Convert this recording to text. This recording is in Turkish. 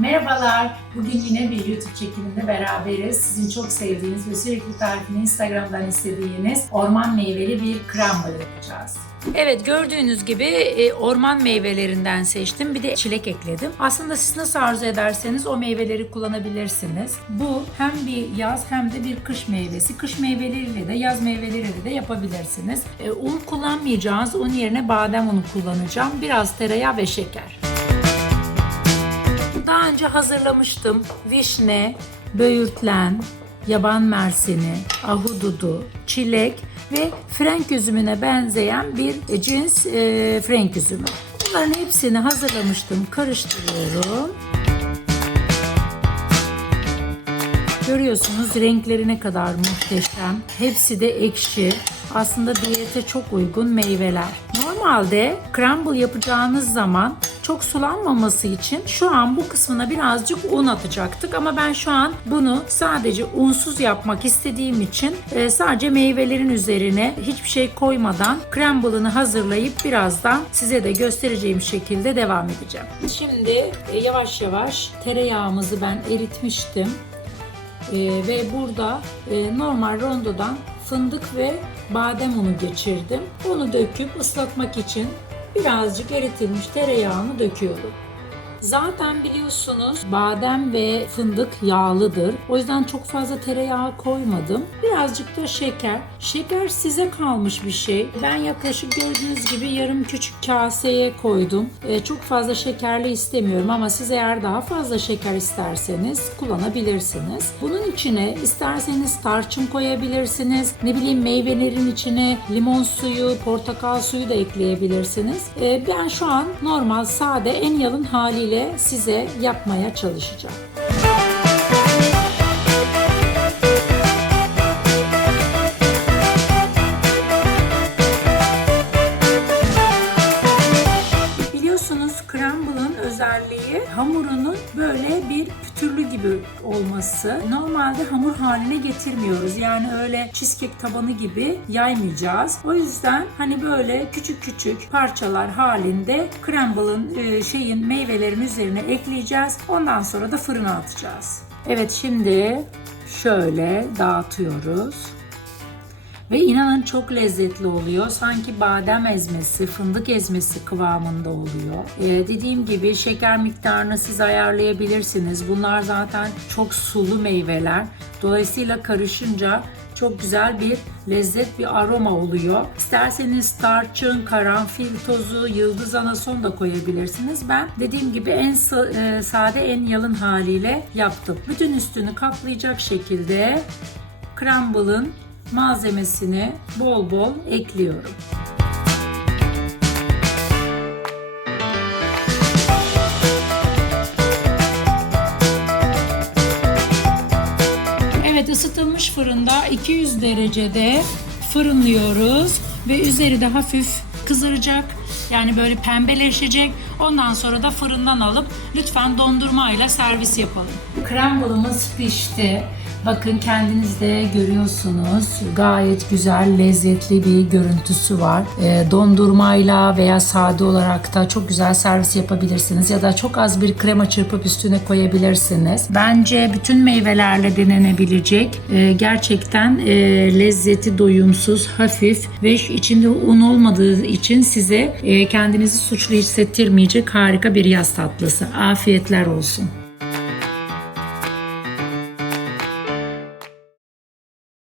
Merhabalar. Bugün yine bir YouTube çekiminde beraberiz. Sizin çok sevdiğiniz ve sürekli tarifini Instagram'dan istediğiniz orman meyveli bir crumble yapacağız. Evet gördüğünüz gibi e, orman meyvelerinden seçtim. Bir de çilek ekledim. Aslında siz nasıl arzu ederseniz o meyveleri kullanabilirsiniz. Bu hem bir yaz hem de bir kış meyvesi. Kış meyveleriyle de yaz meyveleriyle de yapabilirsiniz. E, Un kullanmayacağız. Un yerine badem unu kullanacağım. Biraz tereyağı ve şeker. Daha önce hazırlamıştım. Vişne, böğürtlen, yaban mersini, ahududu, çilek ve frenk üzümüne benzeyen bir cins e, frenk üzümü. Bunların hepsini hazırlamıştım. Karıştırıyorum. Görüyorsunuz renkleri ne kadar muhteşem. Hepsi de ekşi. Aslında diyete çok uygun meyveler. Normalde crumble yapacağınız zaman çok sulanmaması için şu an bu kısmına birazcık un atacaktık ama ben şu an bunu sadece unsuz yapmak istediğim için e, sadece meyvelerin üzerine hiçbir şey koymadan crumble'ını hazırlayıp birazdan size de göstereceğim şekilde devam edeceğim. Şimdi e, yavaş yavaş tereyağımızı ben eritmiştim. Ee, ve burada e, normal rondodan fındık ve badem unu geçirdim. Onu döküp ıslatmak için birazcık eritilmiş tereyağını döküyorum. Zaten biliyorsunuz badem ve fındık yağlıdır. O yüzden çok fazla tereyağı koymadım. Birazcık da şeker. Şeker size kalmış bir şey. Ben yaklaşık gördüğünüz gibi yarım küçük kaseye koydum. Ee, çok fazla şekerli istemiyorum ama siz eğer daha fazla şeker isterseniz kullanabilirsiniz. Bunun içine isterseniz tarçın koyabilirsiniz. Ne bileyim meyvelerin içine limon suyu, portakal suyu da ekleyebilirsiniz. Ee, ben şu an normal sade en yalın haliyle size yapmaya çalışacağım. Özelliği hamurunun böyle bir pütürlü gibi olması. Normalde hamur haline getirmiyoruz. Yani öyle cheesecake tabanı gibi yaymayacağız. O yüzden hani böyle küçük küçük parçalar halinde crumble'ın e, şeyin meyvelerin üzerine ekleyeceğiz. Ondan sonra da fırına atacağız. Evet şimdi şöyle dağıtıyoruz. Ve inanın çok lezzetli oluyor. Sanki badem ezmesi, fındık ezmesi kıvamında oluyor. Ee, dediğim gibi şeker miktarını siz ayarlayabilirsiniz. Bunlar zaten çok sulu meyveler. Dolayısıyla karışınca çok güzel bir lezzet, bir aroma oluyor. İsterseniz tarçın, karanfil tozu, yıldız anason da koyabilirsiniz. Ben dediğim gibi en e, sade, en yalın haliyle yaptım. Bütün üstünü kaplayacak şekilde crumble'ın malzemesini bol bol ekliyorum. Evet ısıtılmış fırında 200 derecede fırınlıyoruz ve üzeri de hafif kızaracak. Yani böyle pembeleşecek. Ondan sonra da fırından alıp lütfen dondurmayla servis yapalım. Crumble'ımız pişti. Bakın kendiniz de görüyorsunuz. Gayet güzel, lezzetli bir görüntüsü var. E, dondurmayla veya sade olarak da çok güzel servis yapabilirsiniz. Ya da çok az bir krema çırpıp üstüne koyabilirsiniz. Bence bütün meyvelerle denenebilecek. e, gerçekten e, lezzeti doyumsuz, hafif ve içinde un olmadığı için size e, kendinizi suçlu hissettirmeyecek harika bir yaz tatlısı. Afiyetler olsun.